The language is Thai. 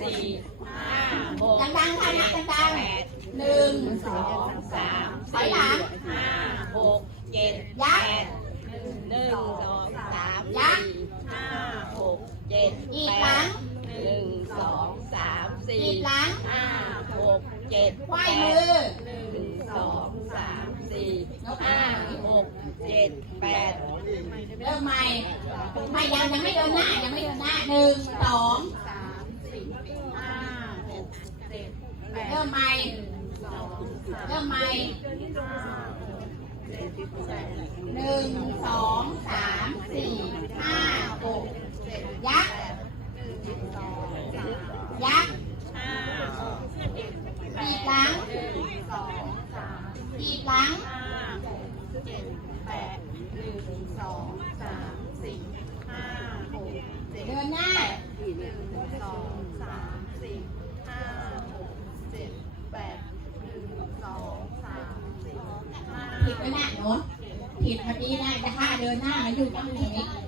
สี่ห้าหกเจ็ดแปดหนึ่งสองสามสี่ห้าหกเจ็ดแปดหนึ่งหนึ่งสองสามสี่ห้าหกเจ็ดแปดหนึ่งสองสามสี่ห้าหกเจ็ดไหวมือหนึ่งสองสามสี่ห้าหกเจ็ดแปดเริ่มใหม่ไม่ยังยังไม่เดินหน้ายังไม่เดินหน้าหนึ่งสอง ริ่มใหม่เริ่มใหม่หนึ่งสองสามสี่ห้าหกยักษ์ยักษ์ปีกหลังปีกหลังเดินหน้าผิดไปหน้ามสี่ นผิดพอดีนะแต่ถ้าเดินหน้ามันอยู่ตรงนี้